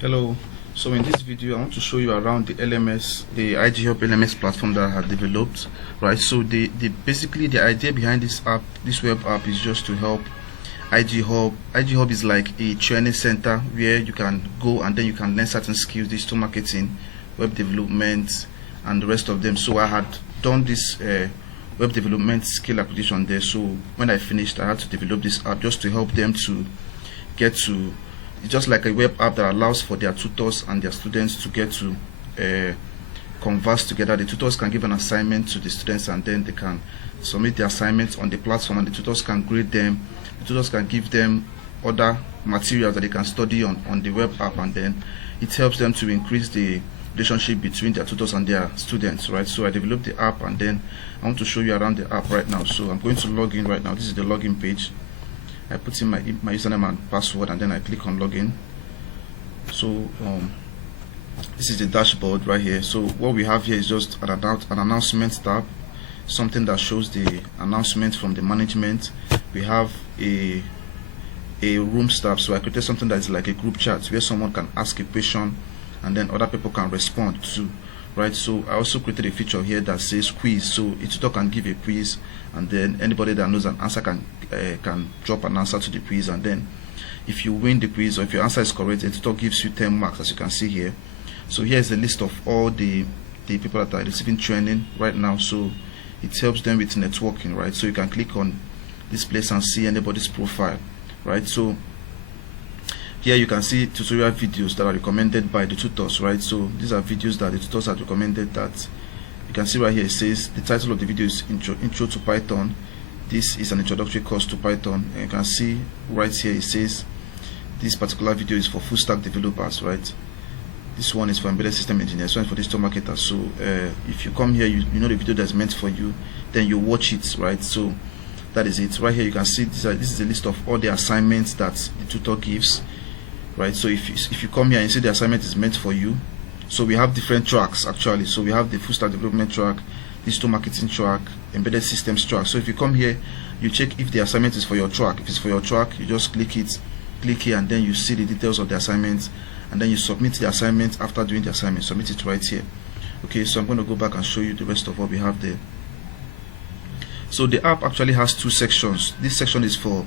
Hello. So in this video I want to show you around the IGHub LMS platform that I have developed, right? So basically the idea behind this web app is just to help IGHub. IGHub is like a training center where you can go and then you can learn certain skills, digital marketing, web development and the rest of them. So I had done this web development skill acquisition there. So when I finished, I had to develop this app just to help them to get to. It's just like a web app that allows for their tutors and their students to get to converse together. The tutors can give an assignment to the students and then they can submit the assignments on the platform, and the tutors can grade them. The tutors can give them other materials that they can study on the web app, and then it helps them to increase the relationship between their tutors and their students, right? So I developed the app and then I want to show you around the app right now. So I'm going to log in right now. This is the login page. I put in my username and password and then I click on login. So this is the dashboard right here. So what we have here is just an announcement tab, something that shows the announcement from the management. We have a rooms tab, so I created something that is like a group chat where someone can ask a question and then other people can respond to, right? So I also created a feature here that says quiz, so a tutor can give a quiz and then anybody that knows an answer can drop an answer to the quiz, and then if you win the quiz or if your answer is correct, the tutor gives you 10 marks, as you can see here. So here's the list of all the people that are receiving training right now. So it helps them with networking, right? So you can click on this place and see anybody's profile, right? So here you can see tutorial videos that are recommended by the tutors, right? So these are videos that the tutors have recommended. That you can see right here, it says the title of the video is intro to Python. This is an introductory course to Python, and you can see right here it says this particular video is for full stack developers, right? This one is for embedded system engineers, this one is for digital marketers. So if you come here, you know the video that's meant for you, then you watch it, right? So that is it. Right here you can see this is a list of all the assignments that the tutor gives, right? So if you come here and see the assignment is meant for you, so we have different tracks actually. So we have the full stack development track, digital marketing track, embedded systems track. So if you come here, you check if the assignment is for your track. If it's for your track, you just click here, and then you see the details of the assignment, and then you submit the assignment. After doing the assignment, submit it right here. Okay, so I'm going to go back and show you the rest of what we have there. So the app actually has two sections. This section is for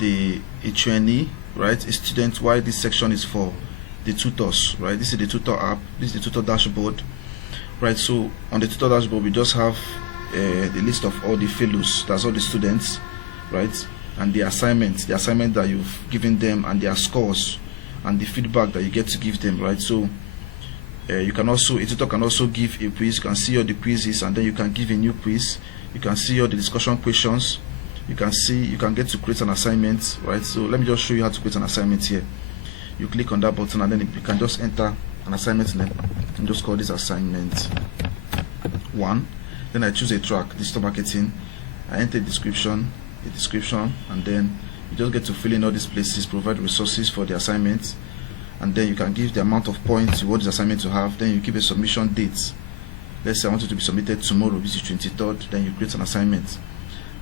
a trainee, right, a student, while this section is for the tutors, right? This is the tutor app, this is the tutor dashboard, right? So on the tutor dashboard we just have the list of all the fellows, that's all the students, right, and the assignment that you've given them, and their scores and the feedback that you get to give them, right? So you can also, a tutor can also give a quiz. You can see all the quizzes and then you can give a new quiz. You can see all the discussion questions. You can get to create an assignment, right? So let me just show you how to create an assignment here. You click on that button and then you can just enter an assignment name and just call this assignment 1. Then I choose a track, digital marketing. I enter a description, and then you just get to fill in all these places, provide resources for the assignment, and then you can give the amount of points you want this assignment to have. Then you give a submission date. Let's say I want it to be submitted tomorrow, which is 23rd. Then you create an assignment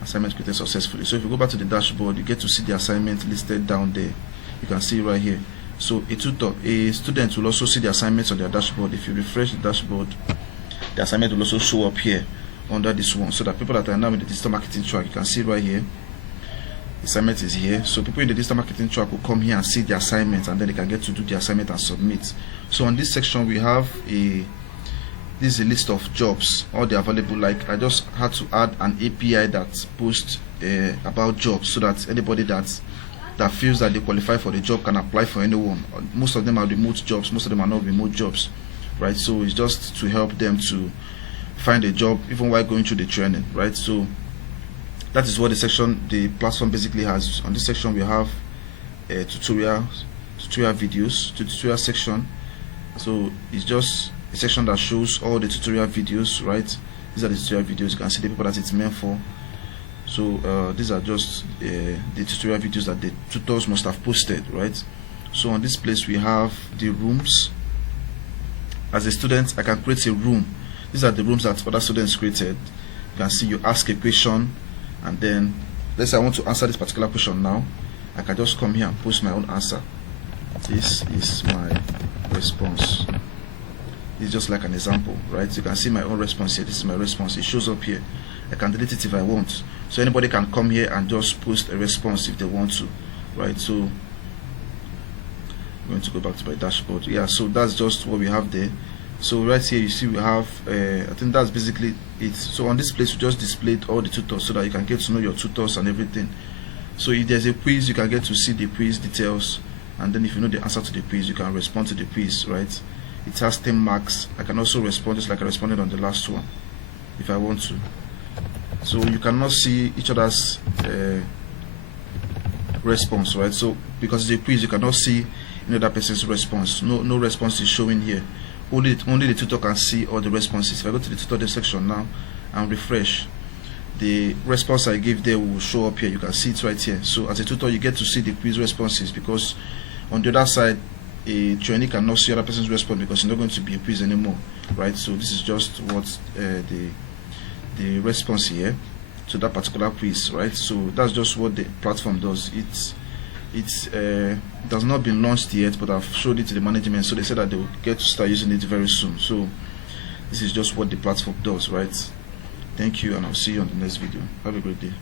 created successfully. So if you go back to the dashboard, you get to see the assignment listed down there. You can see right here. So a student will also see the assignments on their dashboard. If you refresh the dashboard, the assignment will also show up here under this one, so that people that are now in the digital marketing track, you can see right here, the assignment is here. So people in the digital marketing track will come here and see the assignment, and then they can get to do the assignment and submit. So on this section we have this is a list of jobs, all the available. Like I just had to add an API that posts about jobs, so that anybody that feels that they qualify for the job can apply for anyone. Most of them are remote jobs, most of them are not remote jobs, right? So it's just to help them to find a job even while going through the training, right? So that is what the platform basically has. On this section we have tutorial videos, tutorial section. So it's just a section that shows all the tutorial videos, right? These are the tutorial videos. You can see the people that it's meant for. So these are just the tutorial videos that the tutors must have posted, right? So on this place we have the rooms. As a student, I can create a room. These are the rooms that other students created. You can see you ask a question, and then let's say I want to answer this particular question now. I can just come here and post my own answer. this is my response. It's just like an example, right? You can see my own response here. This is my response. It shows up here. I can delete it if I want. So anybody can come here and just post a response if they want to, right? So I'm going to go back to my dashboard. Yeah, so that's just what we have there. So right here you see we have I think that's basically it. So on this place we just displayed all the tutors so that you can get to know your tutors and everything. So if there's a quiz, you can get to see the quiz details, and then if you know the answer to the quiz, you can respond to the quiz, right? It has 10 marks. I can also respond just like I responded on the last one if I want to. So you cannot see each other's response, right? So because it's a quiz, you cannot see another person's response. No response is showing here. Only the tutor can see all the responses. If I go to the tutor section now and refresh, the response I gave there will show up here. You can see it right here. So as a tutor, you get to see the quiz responses, because on the other side, a trainee cannot see other person's response because it's not going to be a quiz anymore, right? So this is just what the response here to that particular quiz, right? So that's just what the platform does. It has not been launched yet, but I've showed it to the management, so they said that they will get to start using it very soon. So this is just what the platform does, right? Thank you, and I'll see you on the next video. Have a great day.